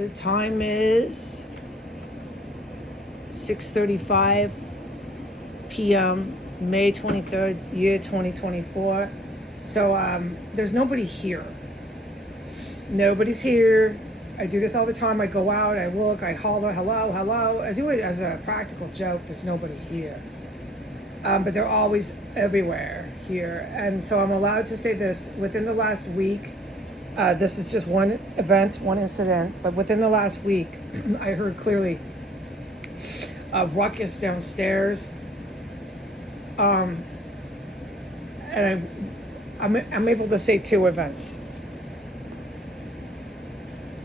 The time is 6:35 p.m. May 23rd, year 2024. So there's nobody here. Nobody's here. I do this all the time. I go out, I look, I holler, hello, hello. I do it as a practical joke. There's nobody here. But they're always everywhere here. And so I'm allowed to say this. Within the last week, this is just one event, one incident, but within the last week, I heard clearly a ruckus downstairs. And I'm able to say two events.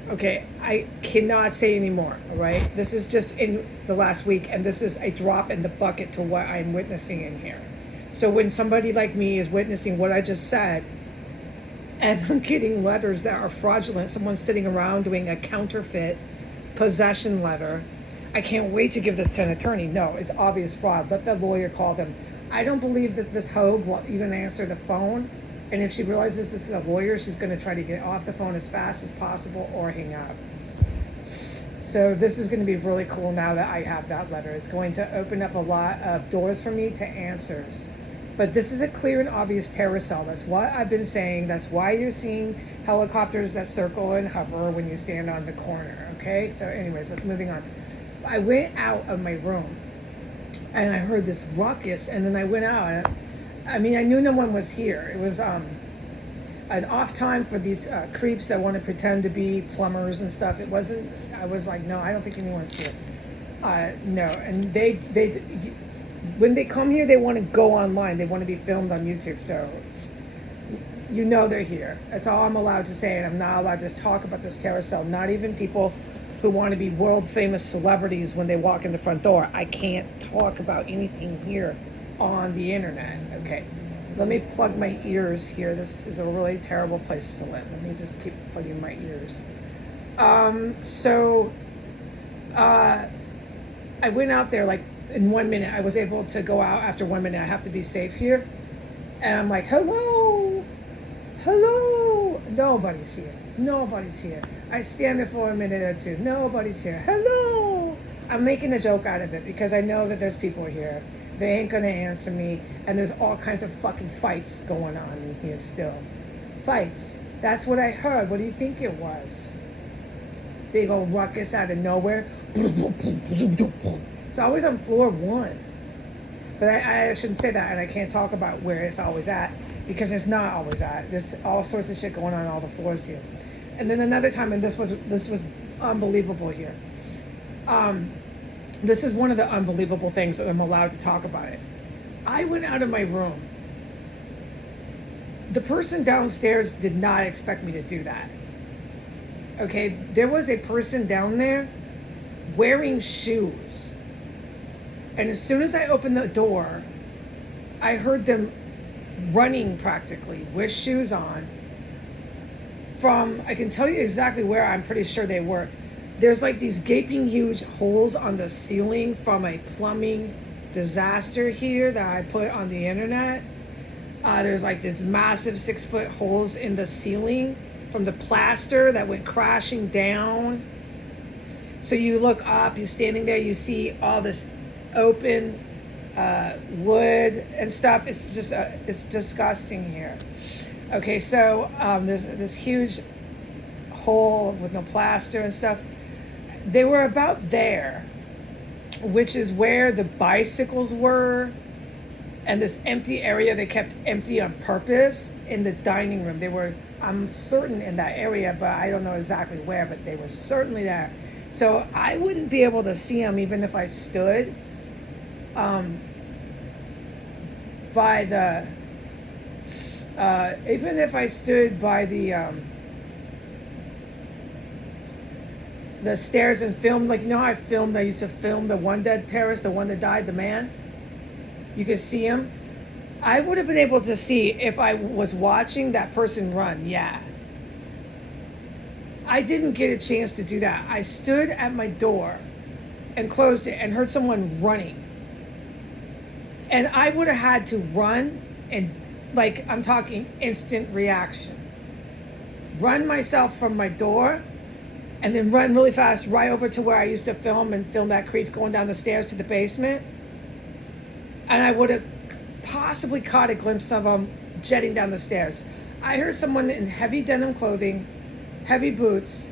Okay, I cannot say anymore, all right? This is just in the last week, and this is a drop in the bucket to what I'm witnessing in here. So when somebody like me is witnessing what I just said, and I'm getting letters that are fraudulent, someone's sitting around doing a counterfeit possession letter, I can't wait to give this to an attorney. No, it's obvious fraud. Let the lawyer call them. I don't believe that this hogue will even answer the phone. And if she realizes it's a lawyer, she's going to try to get off the phone as fast as possible or hang up. So this is going to be really cool now that I have that letter. It's going to open up a lot of doors for me to answers. But this is a clear and obvious terror cell. That's what I've been saying. That's why you're seeing helicopters that circle and hover when you stand on the corner. Okay? So anyways, let's moving on. I went out of my room and I heard this ruckus, and then I went out. I mean, I knew no one was here. It was an off time for these creeps that want to pretend to be plumbers and stuff. It wasn't. I was like, no, I don't think anyone's here. No, and they when they come here, they want to go online. They want to be filmed on YouTube. So you know they're here. That's all I'm allowed to say, and I'm not allowed to talk about this terror cell. Not even people who want to be world famous celebrities when they walk in the front door. I can't talk about anything here on the internet. Okay, let me plug my ears here. This is a really terrible place to live. Let me just keep plugging my ears. I went out there like in 1 minute. I was able to go out after 1 minute. I have to be safe here. And I'm like, hello, hello. Nobody's here. Nobody's here. I stand there for a minute or two. Nobody's here. Hello. I'm making a joke out of it because I know that there's people here. They ain't gonna answer me, and there's all kinds of fucking fights going on in here still. Fights. That's what I heard. What do you think it was? Big old ruckus out of nowhere. It's always on floor 1. But I shouldn't say that, and I can't talk about where it's always at, because it's not always at. There's all sorts of shit going on all the floors here. And then another time, and this was unbelievable here. This is one of the unbelievable things that I'm allowed to talk about it. I went out of my room. The person downstairs did not expect me to do that. Okay, there was a person down there wearing shoes. And as soon as I opened the door, I heard them running practically with shoes on from, I can tell you exactly where. I'm pretty sure they were. There's like these gaping huge holes on the ceiling from a plumbing disaster here that I put on the internet. There's like these massive 6-foot holes in the ceiling from the plaster that went crashing down. So you look up, you're standing there, you see all this open wood and stuff. It's just, it's disgusting here. Okay, so there's this huge hole with no plaster and stuff. They were about there, which is where the bicycles were, and this empty area they kept empty on purpose in the dining room. They were, I'm certain, in that area, but I don't know exactly where, but they were certainly there. So I wouldn't be able to see them even if I stood by the, even if I stood by the stairs and filmed, like, you know how I used to film the one dead terrorist, the one that died, the man? You could see him. I would have been able to see if I was watching that person run, yeah. I didn't get a chance to do that. I stood at my door and closed it and heard someone running. And I would have had to run and, like, I'm talking instant reaction. Run myself from my door and then run really fast right over to where I used to film that creep going down the stairs to the basement. And I would have possibly caught a glimpse of them jetting down the stairs. I heard someone in heavy denim clothing, heavy boots,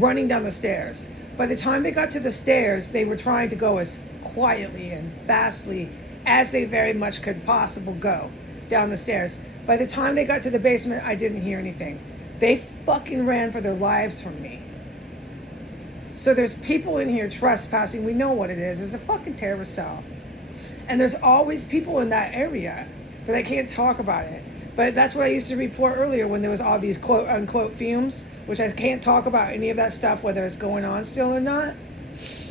running down the stairs. By the time they got to the stairs, they were trying to go as quietly and fastly as they very much could possibly go down the stairs. By the time they got to the basement, I didn't hear anything. They fucking ran for their lives from me. So there's people in here trespassing. We know what it is. It's a fucking terrorist cell. And there's always people in that area, but I can't talk about it. But that's what I used to report earlier when there was all these quote unquote fumes, which I can't talk about any of that stuff, whether it's going on still or not.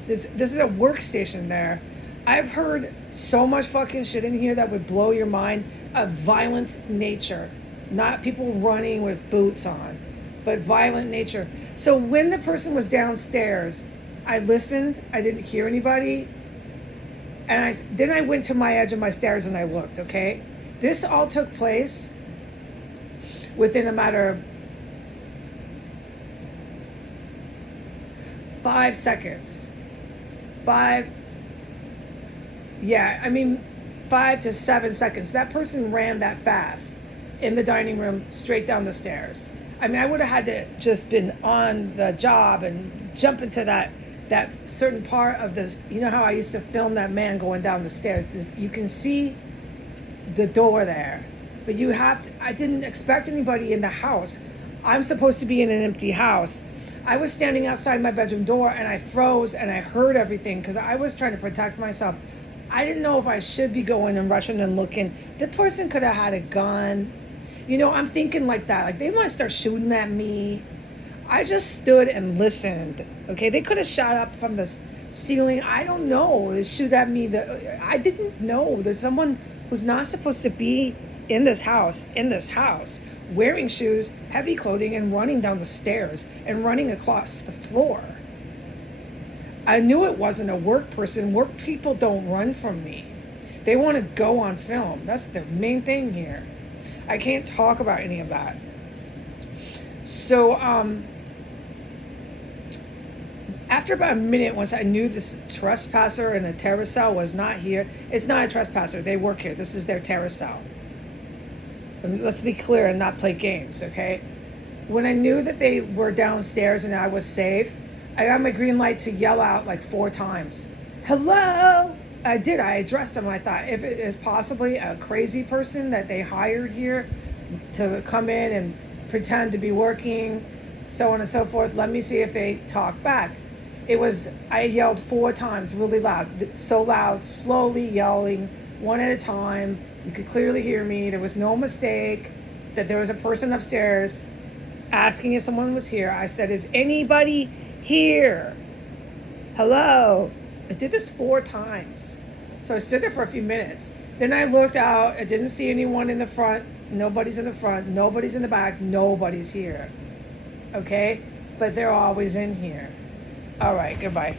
This is a workstation there. I've heard so much fucking shit in here that would blow your mind of violent nature. Not people running with boots on, but violent nature. So when the person was downstairs, I listened, I didn't hear anybody. And then I went to my edge of my stairs and I looked, okay? This all took place within a matter of 5 seconds. 5 to 7 seconds. That person ran that fast in the dining room straight down the stairs. I mean, I would have had to just been on the job and jump into that certain part of this. You know how I used to film that man going down the stairs? You can see the door there, but I didn't expect anybody in the house. I'm supposed to be in an empty house. I was standing outside my bedroom door and I froze and I heard everything because I was trying to protect myself. I didn't know if I should be going and rushing and looking. The person could have had a gun. You know, I'm thinking like that. Like, they might start shooting at me. I just stood and listened. Okay, they could have shot up from the ceiling. I don't know. They shoot at me. I didn't know. There's someone who's not supposed to be in this house, wearing shoes, heavy clothing, and running down the stairs and running across the floor. I knew it wasn't a work person. Work people don't run from me. They want to go on film. That's the main thing here. I can't talk about any of that. So, after about a minute, once I knew this trespasser in a terrorist cell was not here, it's not a trespasser. They work here. This is their terrorist cell. And let's be clear and not play games, okay? When I knew that they were downstairs and I was safe, I got my green light to yell out like 4 times. Hello? I did. I addressed them. I thought, if it is possibly a crazy person that they hired here to come in and pretend to be working, so on and so forth, let me see if they talk back. I yelled 4 times really loud, so loud, slowly yelling, one at a time. You could clearly hear me. There was no mistake that there was a person upstairs asking if someone was here. I said, is anybody here? Hello? I did this 4 times. So I stood there for a few minutes. Then I looked out. I didn't see anyone in the front. Nobody's in the front. Nobody's in the back. Nobody's here. Okay? But they're always in here. All right. Goodbye.